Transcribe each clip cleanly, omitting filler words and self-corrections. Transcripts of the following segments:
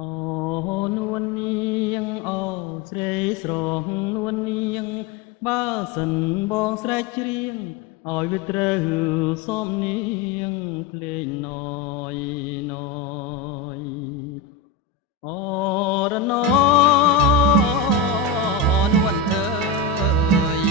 អូនួលនាងអូស្រីស្រងនួលនាងបើសិនបងស្រែកច្រៀងឲ្យវាត្រូវសមនាងភ្លេងណយណយអូរណនួនអើយ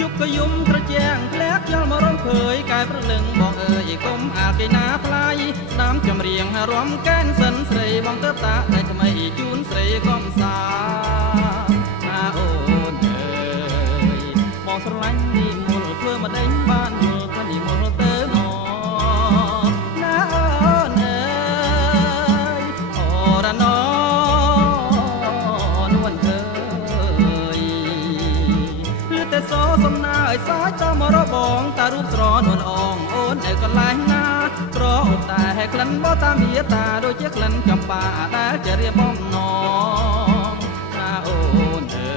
យុគក៏យំត្រជាំងធ្លាក់ខ្យល់មករំភើយកែប្រលឹងបងអើយគុំអាគេណាថ្លៃស្ដាំចម្រៀងរំកែនសិនស្រីបងទៅតាតែថ្មីជូនស្រីកំសាណាអូនអើយបងស្រឡាញ់នេះមុលធ្វើមកដេញបានយល់ទៅនេះមុលទៅណណាអូនអើយអូរណនួនអើយលឺតែសសំណាឲ្យសាច់តមករបងតារូបស្រនួនអងអូននៅកន្លែងណាប្រអូនតែក្លិនបតាមាតាដូចជាក្លិនចំបាដែលជារៀបបំណងណាអូនអើ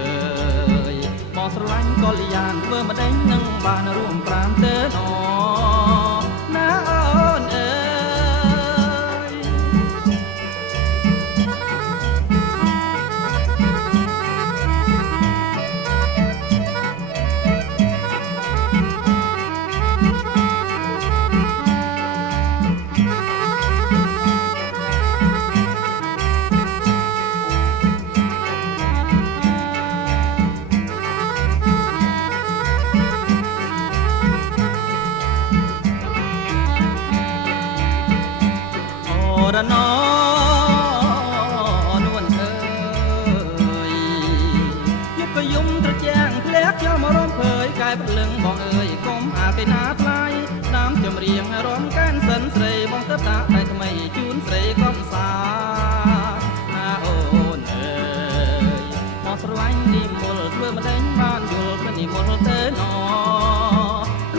យបងស្រឡាញ់កល្យានធ្វើម្ដេចនឹងបានរួមប្រាំទៅណណាអូនអើយរណនួនអើយយុគក៏យំត្រជាំងធ្លាក់ខ្យល់មករំភើយកែប្រលឹងបងអើយកុំអាគេណាថ្លៃស្ដាំចម្រៀងរំកែនសិនស្រីបងទៅតាតែថ្មីជូនស្រីកំសាណាអូនអើយមកស្រឡាញ់នេះមុលធ្វើម្ដេចបានយល់គ្នានេះមុលទៅណ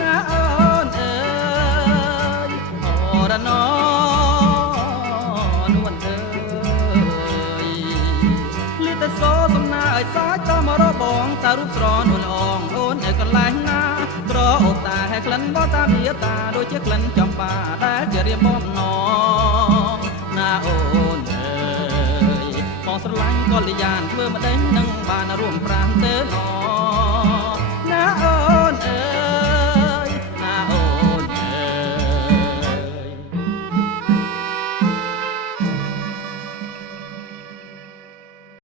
ណាអូនអើយអូរណតែសសំណាឲ្យសាច់តមករបងតារូបស្រនួនអងអូននៅកន្លែងណាក្រអូបតាហែក្លិនបតាមាតាដូចជាក្លិនចំបាដែលជារៀបបំណងណាអូនអើយបងស្រឡាញ់កល្យានធ្វើម្ដេចនឹងបានរួមប្រាំ